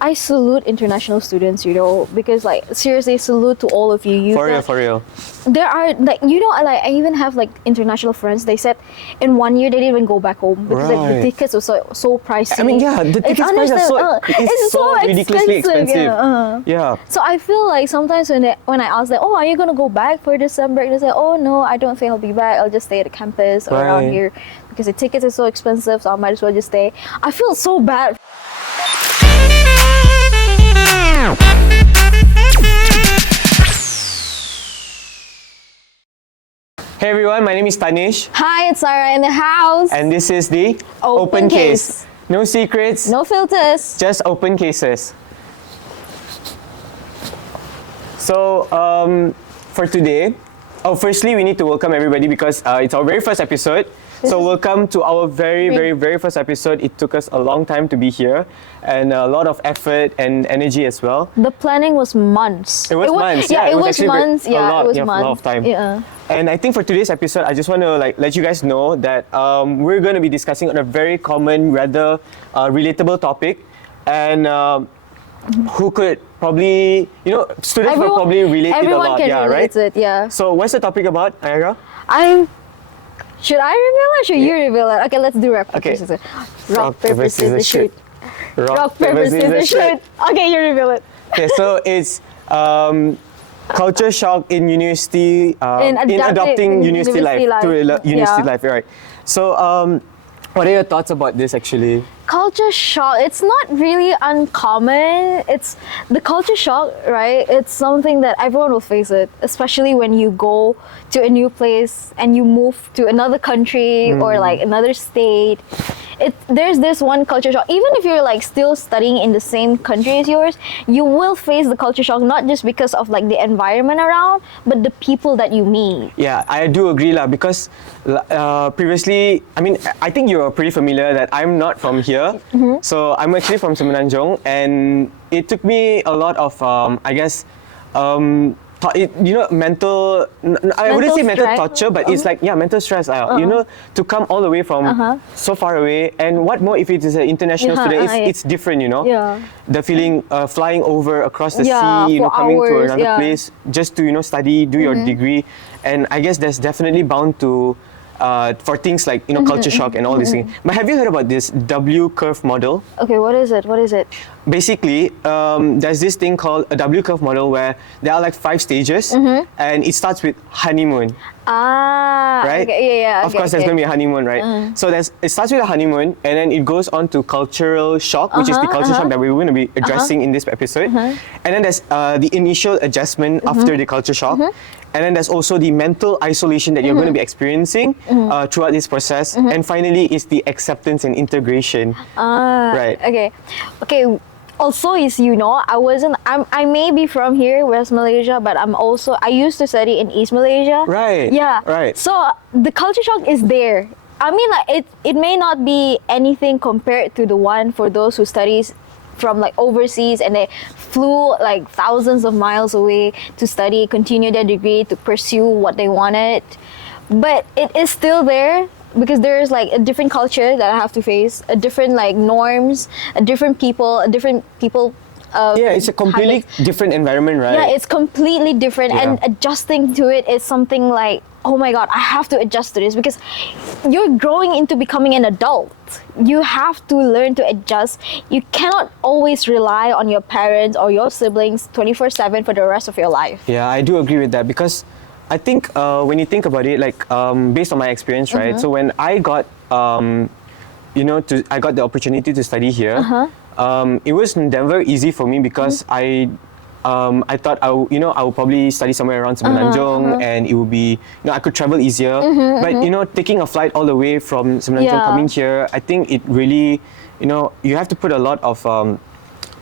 I salute international students, you know, because like seriously, salute to all of you. You For real. There are like, you know, like I even have like international friends. They said in 1 year they didn't even go back home because like the Right. tickets were so pricey. I mean, yeah, the tickets price are so it's so ridiculously expensive. Yeah. So I feel like sometimes when I ask them, oh, are you gonna go back for December? They say, oh no, I don't think I'll be back. I'll just stay at the campus or around Right. here because the tickets are so expensive. So I might as well just stay. I feel so bad. Hey everyone, my name is Tanish, Hi, it's Sarah in the house. and this is the Open Case. No secrets, No filters. just open cases. So, for today, firstly, we need to welcome everybody because it's our very first episode. So, welcome to our very first episode. It took us a long time to be here and a lot of effort and energy as well. The planning was months. It was months. Yeah, it was actually months. Yeah, lot, it was a months. lot of time. Yeah. And I think for today's episode, I just want to let you guys know that we're going to be discussing on a very common, rather relatable topic, and who could probably, students will probably relate it a everyone lot. can Yeah, relate right. it. Yeah. So what's the topic about, Ayara? Should I reveal it? Or should you reveal it? Okay, let's do rock paper Okay. scissors. Rock paper scissors shoot. Rock paper scissors shoot. Okay, you reveal it. Okay, so it's culture shock in university, in adopting university life to university life. Right. So, what are your thoughts about this actually? Culture shock, it's not really uncommon. It's the culture shock, right? It's something that everyone will face it, especially when you go to a new place and you move to another country or like another state. There's this one culture shock. Even if you're like still studying in the same country as yours, you will face the culture shock, not just because of like the environment around, but the people that you meet. Yeah, I do agree lah, because previously, I mean, I think you're pretty familiar that I'm not from here. So I'm actually from Semenanjung, and it took me a lot of, I guess, mental. I wouldn't say mental stress. torture, but it's like mental stress. To come all the way from so far away, and what more if it is an international student? It's different, Yeah. The feeling flying over across the Yeah, sea, for coming to hours, another place just to study, do your degree, and I guess there's definitely bound to. For things like culture shock and all these things. But have you heard about this W curve model? Okay, what is it? What is it? Basically, there's this thing called a W curve model where there are like 5 stages, and it starts with honeymoon. Right? Okay, yeah. Of course, there's going to be a honeymoon, right? So it starts with a honeymoon, and then it goes on to cultural shock, which is the culture shock that we're going to be addressing in this episode. And then there's the initial adjustment after the culture shock. And then there's also the mental isolation that you're going to be experiencing throughout this process. And finally, is the acceptance and integration. Right. Okay. Also, I may be from here, West Malaysia, but I used to study in East Malaysia. Right. Yeah. Right. So the culture shock is there. I mean, like it may not be anything compared to the one for those who studies from like overseas and they flew like thousands of miles away to study, continue their degree, to pursue what they wanted. But it is still there because there's like a different culture that I have to face, a different like norms, a different people. It's a completely different environment, right? Yeah, it's completely different, and adjusting to it is something like, oh my god, I have to adjust to this because you're growing into becoming an adult. You have to learn to adjust. You cannot always rely on your parents or your siblings 24/7 for the rest of your life. Yeah, I do agree with that because I think when you think about it, like based on my experience, right? So when I got, I got the opportunity to study here. It was never easy for me because I thought I would probably study somewhere around Semenanjung and it would be, I could travel easier. But taking a flight all the way from Semenanjung coming here, I think it really, you have to put a lot of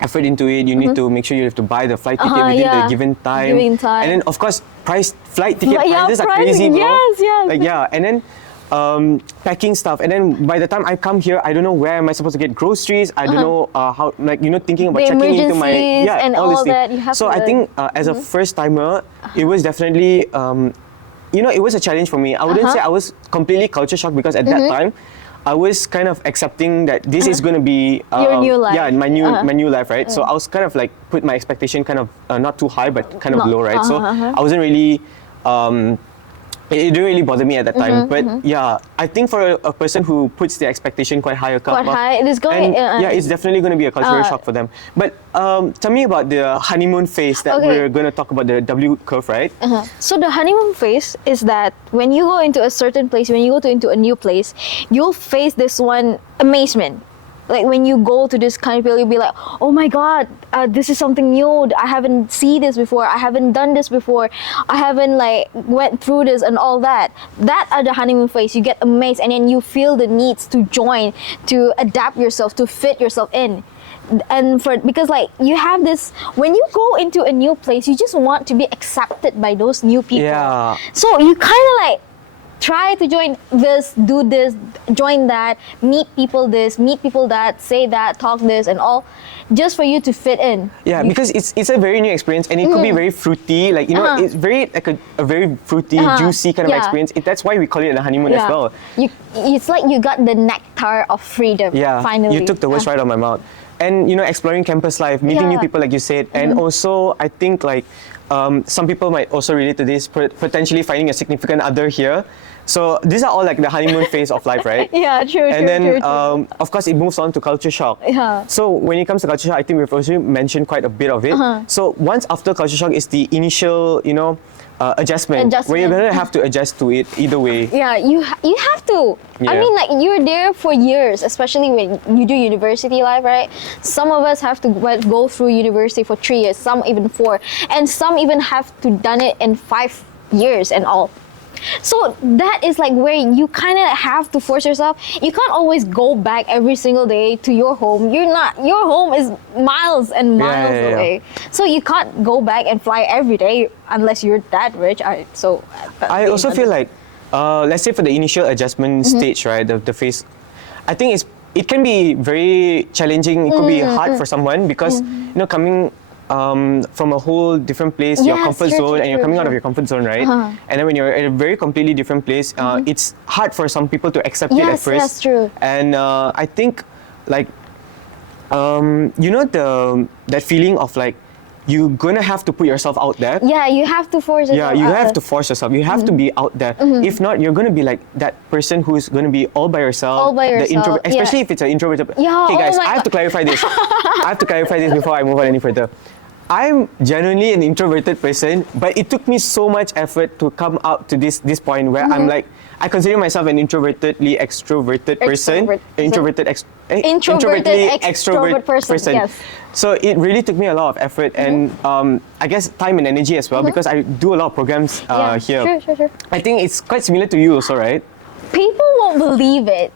effort into it. You need to make sure you have to buy the flight ticket within the given time. And then of course, flight ticket prices are crazy, bro. Yes. Like and then packing stuff, and then by the time I come here, I don't know where am I supposed to get groceries. I don't know how, thinking about The checking into my emergencies and all these all things. that, you have so to I think as a first timer, it was definitely it was a challenge for me. I wouldn't say I was completely culture shocked because at that time I was kind of accepting that this is going to be Your new life. Yeah, my new life, right? So I was kind of like put my expectation kind of not too high, but kind of low, right? So I wasn't really. It didn't really bother me at that time, but yeah, I think for a person who puts their expectation quite high, it is going. yeah, it's definitely going to be a cultural shock for them. But tell me about the honeymoon phase that we're going to talk about, the W curve, right? So the honeymoon phase is that when you go into a certain place, when you go into a new place, you'll face this one amazement. Like when you go to this country, you'll be like, oh my God, this is something new. I haven't seen this before. I haven't done this before. I haven't like went through this and all that. That are the honeymoon phase. You get amazed and then you feel the needs to join, to adapt yourself, to fit yourself in. And because like you have this, when you go into a new place, you just want to be accepted by those new people. Yeah. So you kind of like try to join this, do this, join that, meet people this, meet people that, say that, talk this and all, just for you to fit in. Yeah, because it's a very new experience and it could be very fruity, like, you know, it's very like a very fruity, juicy kind of experience. That's why we call it a honeymoon as well. It's like you got the nectar of freedom, finally. You took the words right out of my mouth. And, you know, exploring campus life, meeting new people like you said, and also I think like some people might also relate to this, potentially finding a significant other here. So these are all like the honeymoon phase of life, right? True. And then, of course, it moves on to culture shock. So when it comes to culture shock, I think we've also mentioned quite a bit of it. So once after culture shock is the initial, you know, adjustment, where you're gonna have to adjust to it either way. Yeah, you have to. I mean, like you're there for years, especially when you do university life, right? Some of us have to go through university for 3 years, some even 4, and some even have to done it in 5 years and all. So that is like where you kind of have to force yourself. You can't always go back every single day to your home. Your home is miles and miles away. So you can't go back and fly every day unless you're that rich. I also feel like, let's say for the initial adjustment stage, right, the phase, I think it can be very challenging. It could be hard for someone because, you know, coming from a whole different place, your comfort zone, and you're coming out of your comfort zone, right? And then when you're at a very completely different place, it's hard for some people to accept it at first. Yes, true. And I think, like, you know, that feeling of like, you're gonna have to put yourself out there. Yeah, you have to force yourself. Yeah, you have to force yourself. You have to be out there. If not, you're gonna be like that person who's gonna be all by yourself. All by yourself. The introvert, especially if it's an introverted. Yeah, okay, guys, I have to clarify this. I have to clarify this before I move on any further. I'm genuinely an introverted person, but it took me so much effort to come out to this point where I'm like, I consider myself an introvertedly extroverted person. Introvertedly extrovert person. Yes. So it really took me a lot of effort and I guess time and energy as well because I do a lot of programs here. Sure. I think it's quite similar to you also, right? People won't believe it.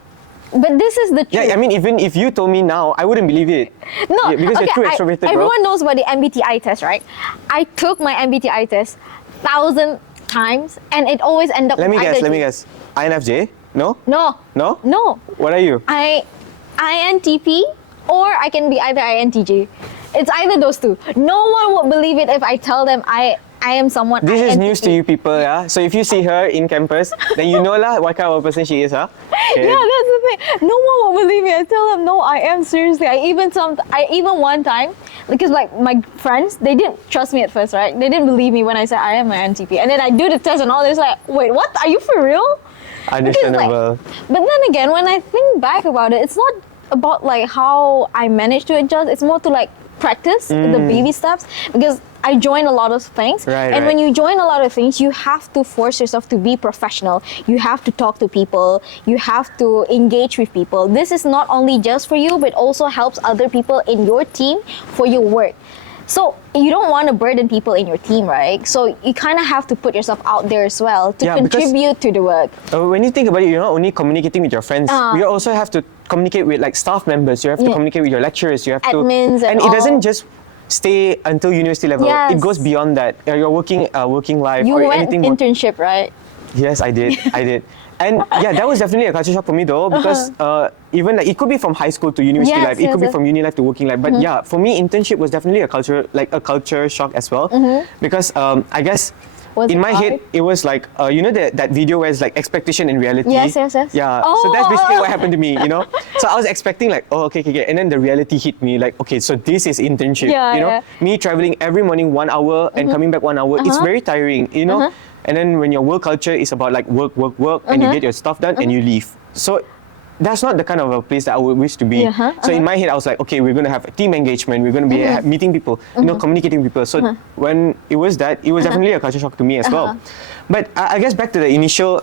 But this is the truth. Yeah, I mean, even if you told me now, I wouldn't believe it. No, because you're too extroverted, bro. Everyone knows about the MBTI test, right? I took my MBTI test 1,000 times, and it always ended up. Let me guess. INFJ? No. No. What are you? INTP, or I can be either INTJ. It's either those two. No one would believe it if I tell them I am someone. This is news to you people, yeah. So if you see her in campus, then you know lah what kind of person she is, huh? Okay. Yeah, that's the thing. No one will believe me. I tell them, no, I am seriously. I even one time, because like my friends, they didn't trust me at first, right? They didn't believe me when I said I am an INTP, and then I do the test and all. They're like, wait, what? Are you for real? Understandable. But then again, when I think back about it, it's not about like how I managed to adjust. It's more to like practice the baby steps because I join a lot of things. And when you join a lot of things, you have to force yourself to be professional. You have to talk to people. You have to engage with people. This is not only just for you, but also helps other people in your team for your work. So you don't want to burden people in your team, right? So you kind of have to put yourself out there as well to contribute to the work. When you think about it, you're not only communicating with your friends, you also have to communicate with like staff members. You have to communicate with your lecturers. You have admins and it doesn't just stay until university level. Yes. It goes beyond that. Your working life you or went anything. Internship, right? Yes, I did. And yeah, that was definitely a culture shock for me though, because even like it could be from high school to university life, it could be from uni life to working life. But yeah, for me, internship was definitely a culture shock as well, because I guess Was in it my head, hard? it was like, you know that video where it's like expectation and reality? Yes. Yeah, Oh, so that's basically oh. what happened to me, you know? So I was expecting like, oh, okay. And then the reality hit me like, okay, so this is internship, Yeah, you know? yeah. Me traveling every morning 1 hour and coming back 1 hour, it's very tiring, you know? And then when your work culture is about like work, and you get your stuff done and you leave. So that's not the kind of a place that I would wish to be. So in my head, I was like, okay, we're going to have team engagement. We're going to be meeting people, you know, communicating with people. So when it was that, it was definitely a culture shock to me as well. But I guess back to the initial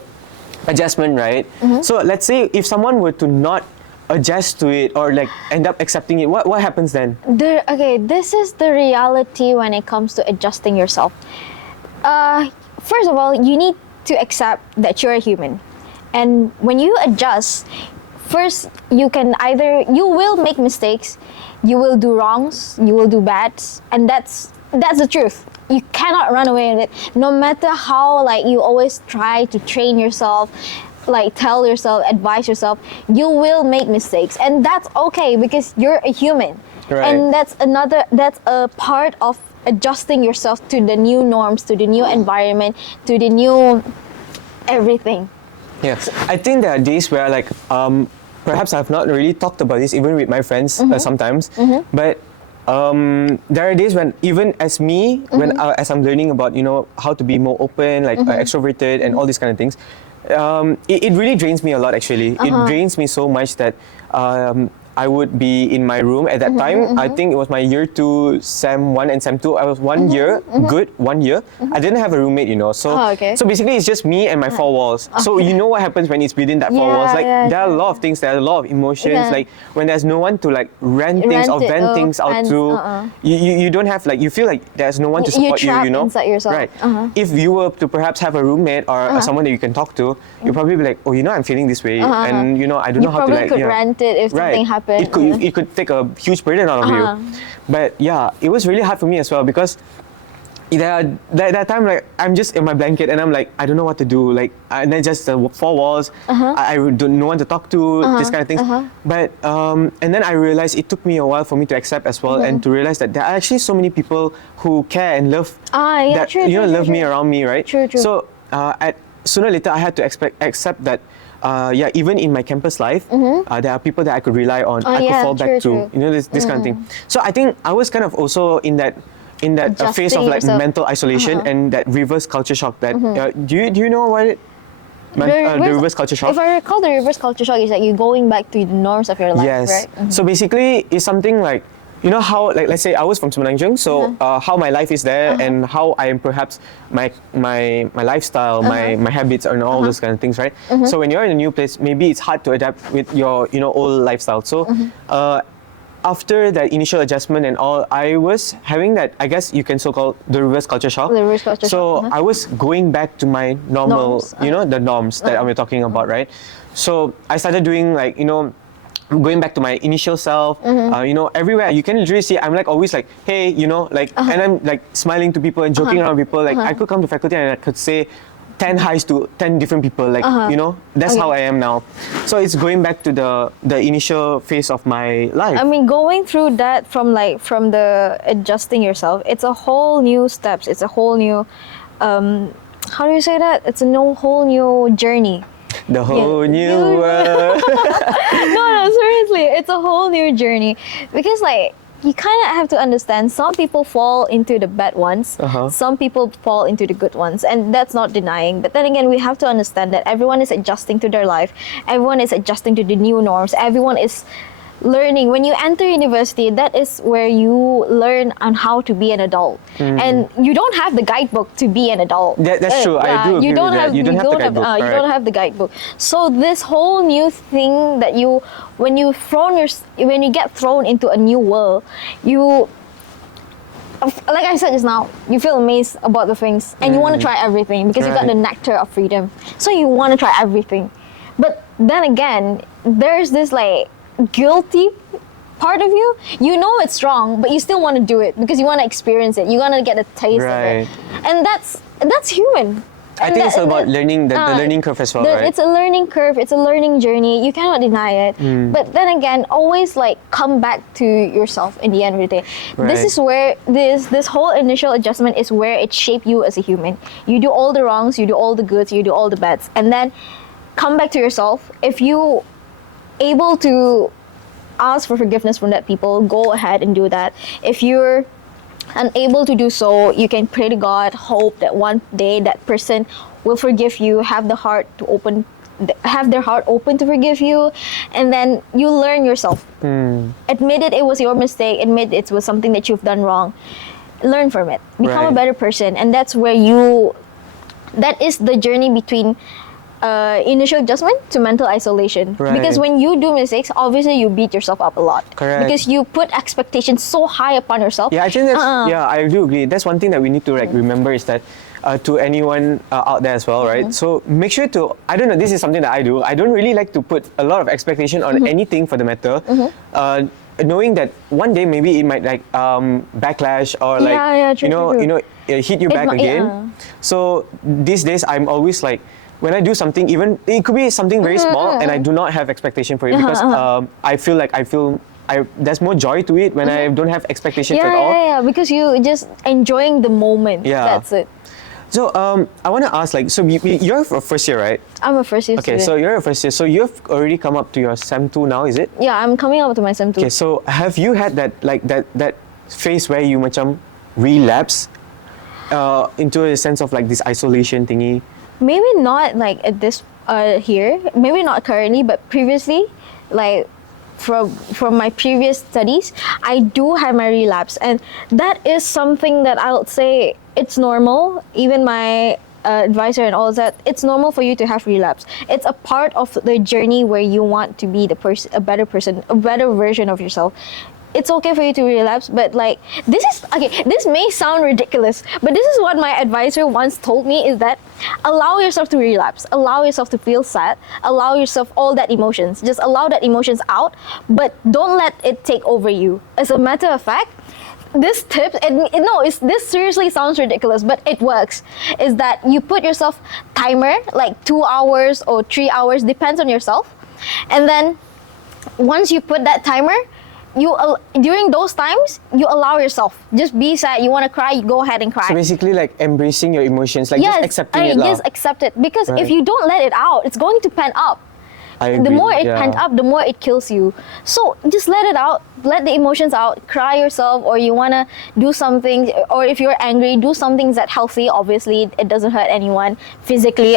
adjustment, right? So let's say if someone were to not adjust to it or like end up accepting it, what happens then? This is the reality when it comes to adjusting yourself. First of all, you need to accept that you're a human. And when you adjust, first you will make mistakes, you will do wrongs, you will do bads, and that's the truth. You cannot run away with it. No matter how like you always try to train yourself, like tell yourself, advise yourself, you will make mistakes, and that's okay because you're a human. Right. And that's a part of adjusting yourself to the new norms, to the new environment, to the new everything. Yes, I think there are days where like perhaps I've not really talked about this even with my friends sometimes, but there are days when even as me, when as I'm learning about, you know, how to be more open, like extroverted and all these kind of things, it really drains me a lot actually. It drains me so much that I would be in my room at that time. I think it was my year 2, Sem 1 and Sem 2. I was 1 year, good 1 year. I didn't have a roommate, you know. So, so basically it's just me and my 4 walls. So you know what happens when it's within that 4 walls. Like there are a lot of things, there are a lot of emotions. Like when there's no one to like rant things or vent things out to, you don't have like, you feel like there's no one to support you, you know. Inside yourself. Right. If you were to perhaps have a roommate or someone that you can talk to, you'll probably be like, oh, you know, I'm feeling this way. And you know, I don't know how to like. You probably could rant it if something happened. It could take a huge burden out of you. But yeah, it was really hard for me as well because that time like I'm just in my blanket and I'm like, I don't know what to do. Like, and then just the 4 walls. I don't know one to talk to. This kind of things. But and then I realized it took me a while for me to accept as well and to realize that there are actually so many people who care and love love me around me, right? True. So sooner or later I had to accept that. Even in my campus life, there are people that I could rely on. I could fall back to. You know, this kind of thing. So I think I was kind of also in that phase of like mental isolation and that reverse culture shock. That do you know what it? The reverse culture shock. If I recall, the reverse culture shock is like you going back to the norms of your life, yes. right? So basically, it's something like, you know how, like, let's say I was from Semenanjung, so how my life is there and how I am perhaps my lifestyle, my habits and all those kind of things, right? So when you're in a new place, maybe it's hard to adapt with your, you know, old lifestyle. So after that initial adjustment and all, I was having that, I guess you can so-called the reverse culture shock. The reverse culture shock. So I was going back to my normal, you know, the norms that I'm talking about, right? So I started doing like, you know, going back to my initial self, you know, everywhere you can literally see I'm like always like, hey, you know, like, and I'm like smiling to people and joking around with people. Like I could come to faculty and I could say 10 highs to 10 different people, like, you know, that's how I am now. So it's going back to the initial phase of my life. I mean, going through that from the adjusting yourself, it's a whole new steps. It's a whole new, how do you say that? It's a whole new journey. The whole new world. No, seriously, it's a whole new journey because like you kind of have to understand some people fall into the bad ones, some people fall into the good ones, and that's not denying. But then again, we have to understand that everyone is adjusting to their life, everyone is adjusting to the new norms, everyone is learning. When you enter university, that is where you learn on how to be an adult, and you don't have the guidebook to be an adult. That's true. I do agree with that. You don't have the guidebook. You don't have the guidebook. So this whole new thing that when you get thrown into a new world, you, like I said just now, you feel amazed about the things and you want to try everything because you got the nectar of freedom. So you want to try everything, but then again, there's this like guilty part of you. You know it's wrong, but you still want to do it because you want to experience it. You want to get a taste of it, and that's human. I think it's about learning the learning curve as well, right? It's a learning curve. It's a learning journey. You cannot deny it. But then again, always like come back to yourself in the end of the day. This Right. is where this whole initial adjustment is where it shaped you as a human. You do all the wrongs, you do all the goods, you do all the bads, and then come back to yourself. If you able to ask for forgiveness from that people, go ahead and do that. If you're unable to do so, you can pray to God, hope that one day that person will forgive you, have their heart open to forgive you, and then you learn yourself. Admit it was your mistake, admit it was something that you've done wrong. Learn from it. Become a Right. better person, and that's where that is the journey between initial adjustment to mental isolation. Right. Because when you do mistakes, obviously you beat yourself up a lot. Correct. Because you put expectations so high upon yourself. Yeah, I think that's I do agree. That's one thing that we need to like remember is that to anyone out there as well, right? So make sure to, I don't know, this is something that I do. I don't really like to put a lot of expectation on anything for the matter. Knowing that one day maybe it might like backlash or like True. hit you back again. So these days I'm always like, when I do something, even it could be something very small, and I do not have expectation for it because I feel like there's more joy to it when I don't have expectations at all. Yeah, because you just enjoying the moment. Yeah. That's it. So I want to ask, like, so you're a first year, right? I'm a first year Okay, student. so you're a first year. So you've already come up to your Sem 2 now, is it? Yeah, I'm coming up to my Sem 2. Okay, so have you had that phase where you macam relapse into a sense of like this isolation thingy? Maybe not like at this here, maybe not currently, but previously, like from my previous studies, I do have my relapse, and that is something that I'll say it's normal. Even my advisor and all of that, it's normal for you to have relapse. It's a part of the journey where you want to be a better person, a better version of yourself. It's okay for you to relapse, but like this may sound ridiculous, but this is what my advisor once told me, is that allow yourself to relapse, allow yourself to feel sad, allow yourself all that emotions, just allow that emotions out, but don't let it take over you. As a matter of fact, this tip, this seriously sounds ridiculous, but it works, is that you put yourself timer, like 2 hours or 3 hours, depends on yourself, and then once you put that timer, during those times, you allow yourself. Just be sad. You want to cry, you go ahead and cry. So basically, like embracing your emotions, like just accepting it. Just accept it. Because if you don't let it out, it's going to pen up. I agree. The more it pent up, the more it kills you. So just let it out. Let the emotions out. Cry yourself, or you want to do something, or if you're angry, do something that's healthy. Obviously, it doesn't hurt anyone physically,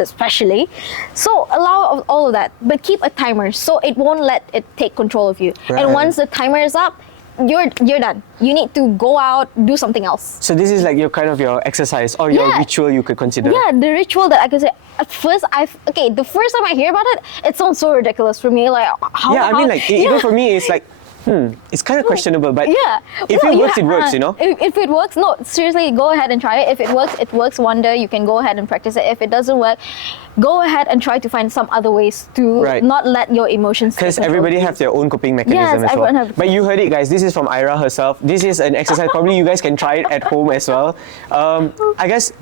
especially. So allow all of that, but keep a timer so it won't let it take control of you. Right. And once the timer is up, you're done. You need to go out, do something else. So this is like your exercise or your ritual you could consider. Yeah, the ritual that I could say. At first, the first time I hear about it, it sounds so ridiculous for me. Like even for me, it's like, it's kind of questionable, but if it works, it works, you know? If it works, no, seriously, go ahead and try it. If it works one day, you can go ahead and practice it. If it doesn't work, go ahead and try to find some other ways to not let your emotions. Because everybody have their own coping mechanism as well. But you heard it, guys. This is from Ira herself. This is an exercise. Probably you guys can try it at home as well. I guess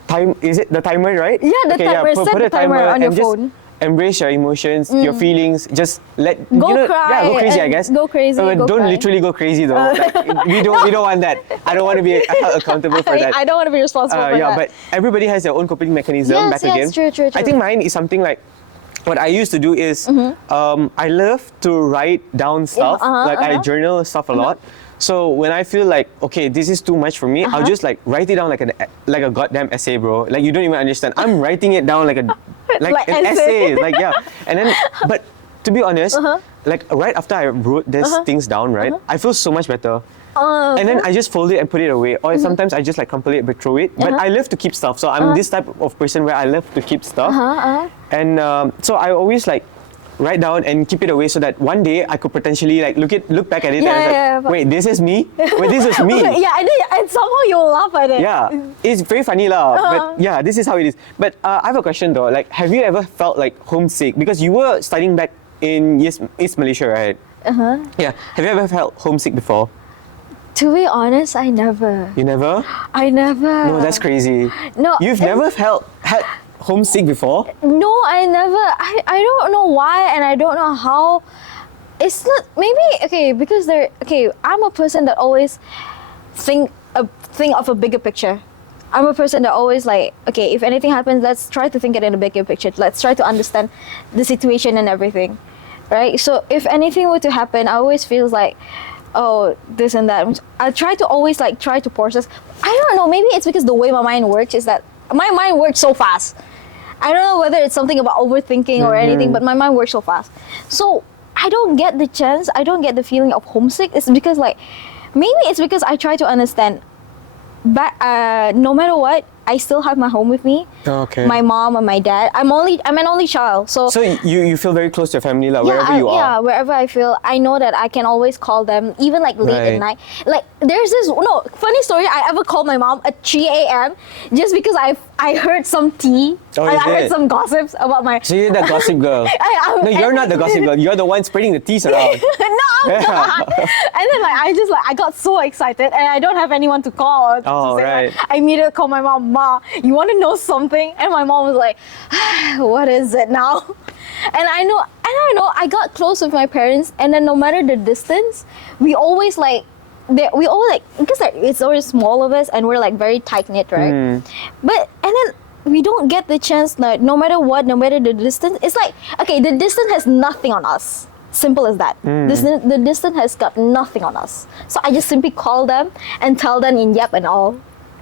is it the timer, right? Yeah, the timer. Set the timer on your phone. Embrace your emotions, your feelings. Just let cry. Go crazy. I guess. Go crazy. Don't cry. Literally go crazy though. We don't want that. I don't want to be accountable for that. I don't want to be responsible for that. But everybody has their own coping mechanism. Back again. True. I think mine is something like, what I used to do is I love to write down stuff. I journal stuff a lot. So when I feel like, okay, this is too much for me, I'll just like write it down like a goddamn essay, bro. Like you don't even understand. I'm writing it down like an essay. And then, but to be honest, like right after I wrote these things down, right, I feel so much better. And then I just fold it and put it away. Or sometimes I just like crumple it but throw it. But I love to keep stuff. So I'm this type of person where I love to keep stuff. And so I always like write down and keep it away so that one day I could potentially like look back at it and wait, this is me? Wait, this is me. And somehow you'll laugh at it. Yeah, it's very funny lah. But yeah, this is how it is. But I have a question though. Like, have you ever felt like homesick? Because you were studying back in East Malaysia, right? Yeah. Have you ever felt homesick before? To be honest, I never. You never? I never. No, that's crazy. No. You've never had had homesick before? No, I never. I don't know why, and I don't know how. It's not maybe okay because I'm a person that always think of a bigger picture. I'm a person that always like, okay, if anything happens, let's try to think it in a bigger picture. Let's try to understand the situation and everything, right? So if anything were to happen, I always feels like, oh, this and that. I try to always like try to process. I don't know. Maybe it's because the way my mind works is that my mind works so fast. I don't know whether it's something about overthinking or anything, but my mind works so fast. So I don't get the chance. I don't get the feeling of homesick. It's because like, maybe it's because I try to understand. But no matter what, I still have my home with me. Okay. My mom and my dad. I'm an only child. So you feel very close to your family, like, wherever you are. Yeah, wherever I feel, I know that I can always call them, even like late at night. Like there's this funny story. I ever called my mom at 3 a.m. just because I heard some tea. Oh, I heard some gossips about my. So you're the gossip girl. No, you're not the gossip girl. You're the one spreading the teas around. No, I'm not. And then I got so excited, and I don't have anyone to call. Oh, to say, right. I immediately called my mom. Ma, you want to know something? And my mom was like, what is it now? And I don't know, I got close with my parents, and then no matter the distance, we always because it's always small of us, and we're like very tight knit, right? But and then we don't get the chance, like no matter what, no matter the distance, it's like, okay, the distance has nothing on us. Simple as that. The distance has got nothing on us. So I just simply call them and tell them in yep and all.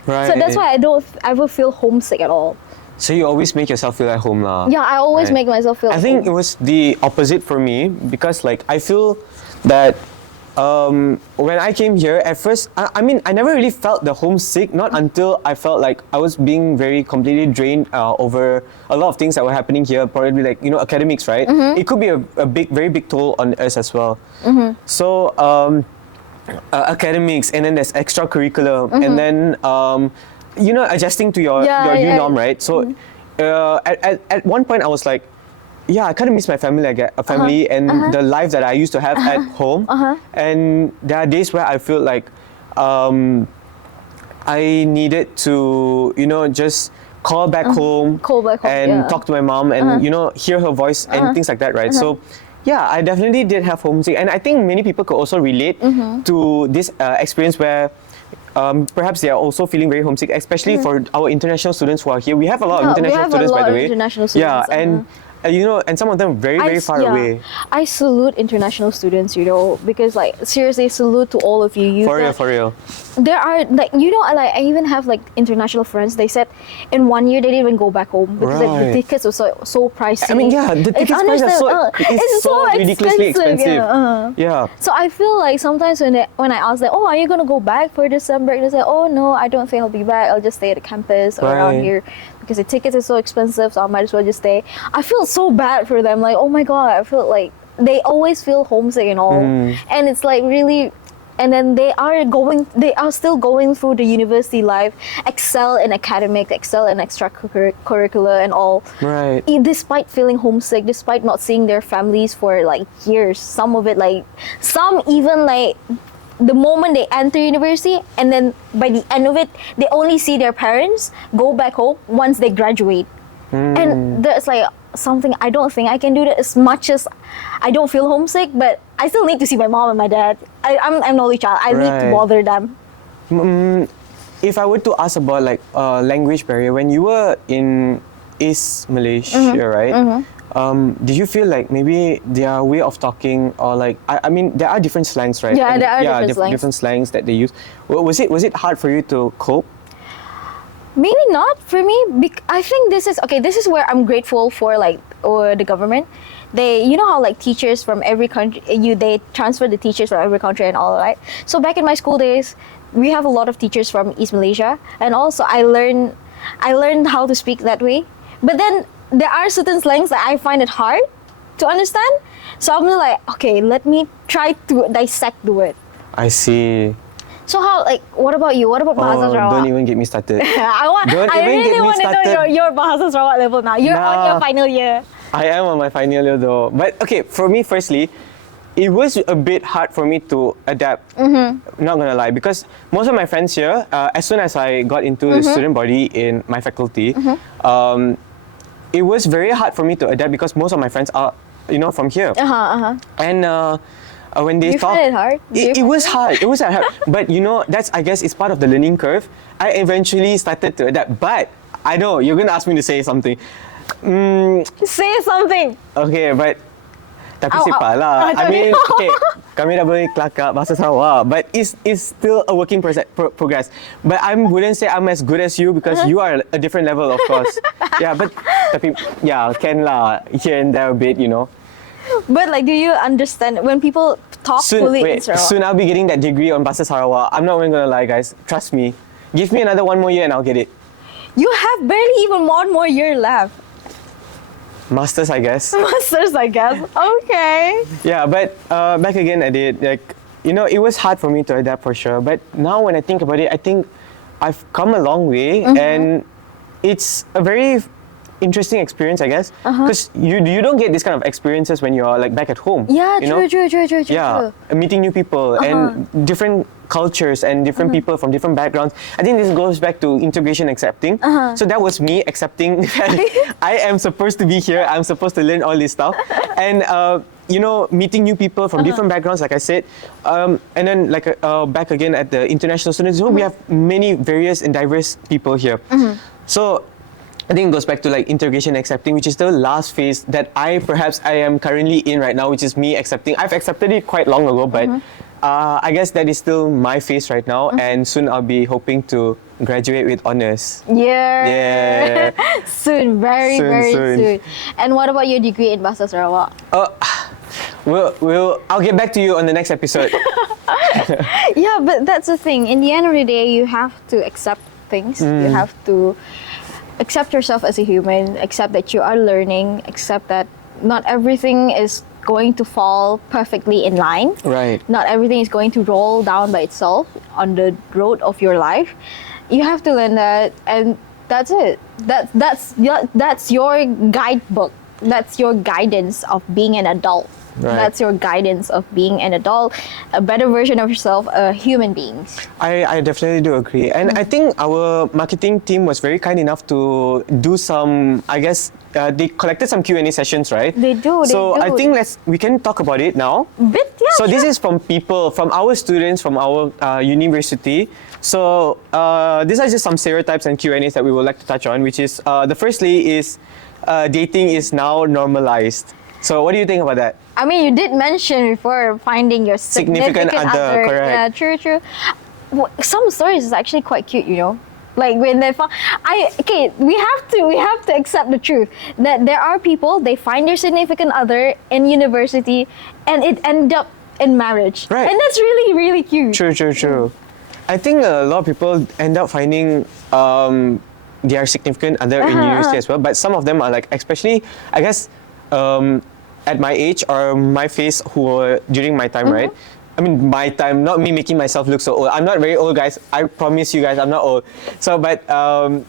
Right. So that's why I don't ever feel homesick at all. So you always make yourself feel at home, lah. Yeah, I always make myself feel. I think it was the opposite for me, because like I feel that when I came here at first, I mean I never really felt the homesick, not until I felt like I was being very completely drained over a lot of things that were happening here, probably like academics, right? It could be a very big toll on us as well. So academics, and then there's extracurricular, and then adjusting to your new norm, right? So at one point I was like, yeah, I kind of miss my family, and the life that I used to have at home. And there are days where I feel like I needed to just call back home and talk to my mom and hear her voice and things like that, right? So yeah, I definitely did have homesick, and I think many people could also relate to this experience where perhaps they are also feeling very homesick, especially for our international students who are here. We have a lot of international students, by the way. International students, yeah, and some of them very far away. I salute international students, because like seriously, salute to all of you. For real. There are I even have like international friends. They said in 1 year they didn't even go back home because like, the tickets were so pricey. I mean, yeah, the tickets price are it's so ridiculously expensive. Yeah. So I feel like sometimes when I ask them, oh, are you gonna go back for December? And they say, oh no, I don't think I'll be back. I'll just stay at the campus or around here because the tickets are so expensive. So I might as well just stay. I feel so bad for them. Like, oh my god, I feel like they always feel homesick and all, and it's like really. And then they are still going through the university life, excel in academic, excel in extracurricular and all. Right. Despite feeling homesick, despite not seeing their families for like years. Some even like the moment they enter university, and then by the end of it, they only see their parents go back home once they graduate. And there's like something I don't think I can do that, as much as I don't feel homesick, but I still need to see my mom and my dad. I'm an only child. I need to bother them. If I were to ask about like language barrier, when you were in East Malaysia, right? Did you feel like maybe their way of talking, or like I mean there are different slangs, right? Yeah, there are different slangs that they use. Was it hard for you to cope? Maybe not for me. I think this is where I'm grateful for like the government. They, how like teachers from every country, they transfer the teachers from every country and all, right? So back in my school days, we have a lot of teachers from East Malaysia, and also I learned how to speak that way. But then there are certain slangs that I find it hard to understand. So I'm like, okay, let me try to dissect the word. I see. So how, like, what about you? What about Bahasa Sarawak? Don't even get me started. I really want to know your Bahasa Sarawak level now. You're on your final year. I am on my final year though. But okay, for me, firstly, it was a bit hard for me to adapt. Not gonna lie, because most of my friends here, as soon as I got into the student body in my faculty, it was very hard for me to adapt because most of my friends are, from here. And when they You talk, find it hard? it was hard. It was hard, but that's, I guess, it's part of the learning curve. I eventually started to adapt, but I know you're gonna ask me to say something. Say something. Okay, but tapi Ow, sipar ow. lah. I Tapi- mean, okay, kami dah boleh kelakar bahasa Sarawak, but it's still a working progress. But I wouldn't say I'm as good as you because you are a different level, of course. Yeah, but tapi can lah here and there a bit. But like, do you understand when people talk fully in Sarawak? Soon I'll be getting that degree on bahasa Sarawak. I'm not even gonna lie, guys. Trust me. Give me another 1 more year and I'll get it. You have barely even 1 more year left. Masters, I guess. Masters, I guess. Okay. Yeah, but back again, I did. It was hard for me to adapt for sure. But now when I think about it, I think I've come a long way, and it's a very interesting experience, I guess, because you don't get this kind of experiences when you're like back at home. Yeah, you know? true. Yeah, meeting new people and different cultures and different people from different backgrounds. I think this goes back to integration accepting. So that was me accepting that I am supposed to be here. I'm supposed to learn all this stuff. And, meeting new people from different backgrounds, like I said. And then back again at the international students, we have many various and diverse people here. So I think it goes back to like integration accepting, which is the last phase that I am currently in right now, which is me accepting. I've accepted it quite long ago, but I guess that is still my phase right now, and soon I'll be hoping to graduate with honors. Yeah. Soon, very soon. And what about your degree in Bahasa Sarawak? I'll get back to you on the next episode. Yeah, but that's the thing. In the end of the day, you have to accept things. You have to accept yourself as a human, accept that you are learning, accept that not everything is going to fall perfectly in line. Right. Not everything is going to roll down by itself on the road of your life. You have to learn that, and that's it. That's your guidebook. That's your guidance of being an adult. Right. That's your guidance of being an adult, a better version of yourself, a human being. I definitely do agree. And I think our marketing team was very kind enough to do some, I guess, they collected some Q&A sessions, right? They do. So I think we can talk about it now. So this is from our students, from our university. So these are just some stereotypes and Q&As that we would like to touch on, which is, the firstly is, dating is now normalized. So what do you think about that? I mean, you did mention before finding your significant other. Correct. Yeah, true. Some stories is actually quite cute, Like when they found, we have to accept the truth that there are people, they find their significant other in university, and it end up in marriage. Right. And that's really, really cute. True. I think a lot of people end up finding their significant other in university as well, but some of them are like, especially, I guess, at my age or my phase, who were during my time, right? I mean, my time, not me making myself look so old. I'm not very old, guys. I promise you guys, I'm not old. So, but, and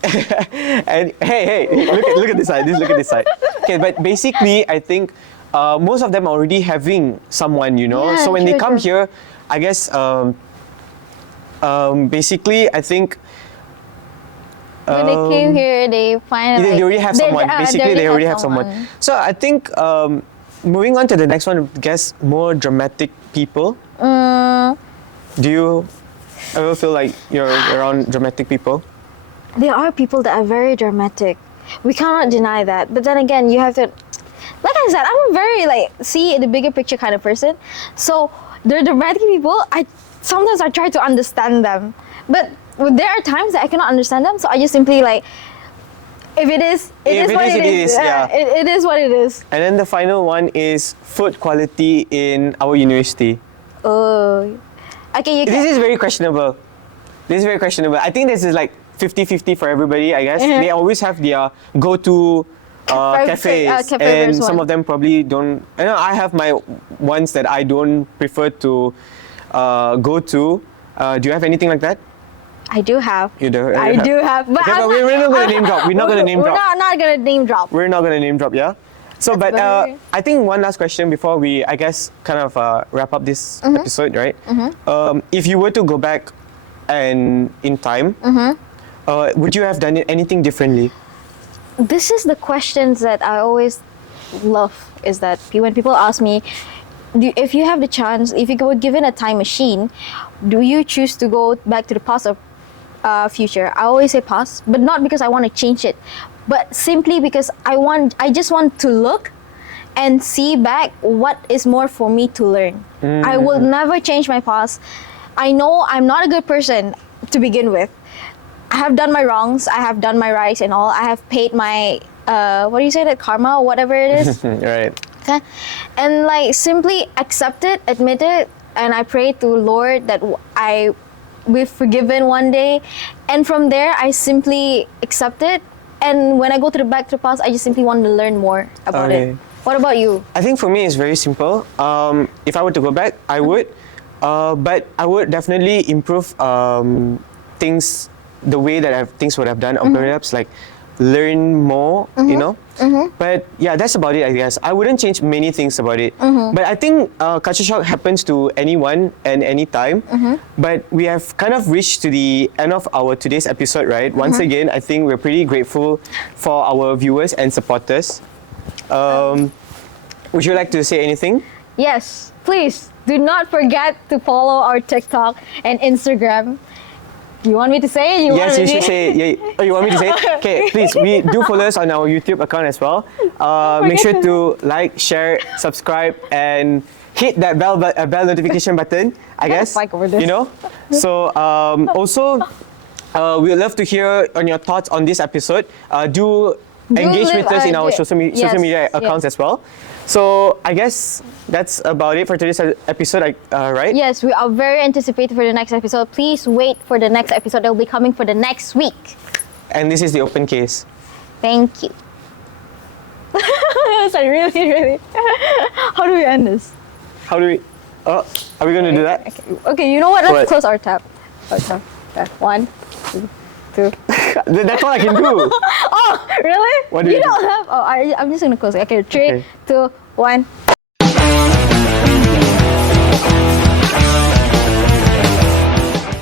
hey, look at this side. Look at this side. Okay, but basically, I think most of them are already having someone, Yeah, so when they come true. here, I guess, basically, I think. When they came here, they find They already have someone. Basically, they already have someone. So I think moving on to the next one, I guess more dramatic people. Do you ever feel like you're around dramatic people? There are people that are very dramatic. We cannot deny that. But then again, you have to, like I said, I'm a very see the bigger picture kind of person. So the dramatic people, sometimes I try to understand them, but there are times that I cannot understand them. So I just simply if it is, it is what it is. Yeah. It is what it is. And then the final one is food quality in our university. Oh, okay. This is very questionable. I think this is like 50-50 for everybody, I guess. They always have their go-to cafes, and some of them probably don't. I have my ones that I don't prefer to go to. Do you have anything like that? I do have. You do? I do have. But Okay, but we're not going to name drop. We're not going to name drop. We're not going to name drop. We're not going to name drop, yeah? So, but very- I think one last question before we, I guess, kind of wrap up this episode, right? If you were to go back and in time, would you have done anything differently? This is the questions that I always love. Is that when people ask me, if you have the chance, if you were given a time machine, do you choose to go back to the past or future? I always say past, but not because I want to change it, but simply because I just want to look and see back what is more for me to learn. I will never change my past. I know I'm not a good person to begin with. I have done my wrongs, I have done my rights and all. I have paid my what do you say, that karma or whatever it is. Right. Okay, and like simply accept it, admit it, and I pray to Lord that I be forgiven one day, and from there I simply accept it. And when I go to the back to the past, I just simply want to learn more about it. What about you? I think for me it's very simple. If I were to go back, I would, but I would definitely improve things, the way that things would have done, or perhaps like learn more, you know. But yeah, that's about it, I guess. I wouldn't change many things about it. But I think culture shock happens to anyone and any time. But we have kind of reached to the end of our today's episode, right? Once again, I think we're pretty grateful for our viewers and supporters. Would you like to say anything? Yes, please do not forget to follow our TikTok and Instagram. You want me to say it? Yes, you should say it. Yeah. Oh, you want me to say it? Okay, please. We do follow us on our YouTube account as well. Make sure to like, share, subscribe, and hit that bell notification button. I guess. Fight over this. You know. So also, we'd love to hear on your thoughts on this episode. Do engage with us in our social media accounts as well. So I guess that's about it for today's episode, right? Yes, we are very anticipated for the next episode. Please wait for the next episode. They'll be coming for the next week. And this is the open case. Thank you. It's like really. How do we end this? How do we? Are we going to do that? Okay, you know what? Let's What? close our tab. Okay. 1, 2. That's all I can do. Oh, really? What do you you do? don't have. Oh, I'm just gonna close it. Okay, 3, Okay. 2, 1.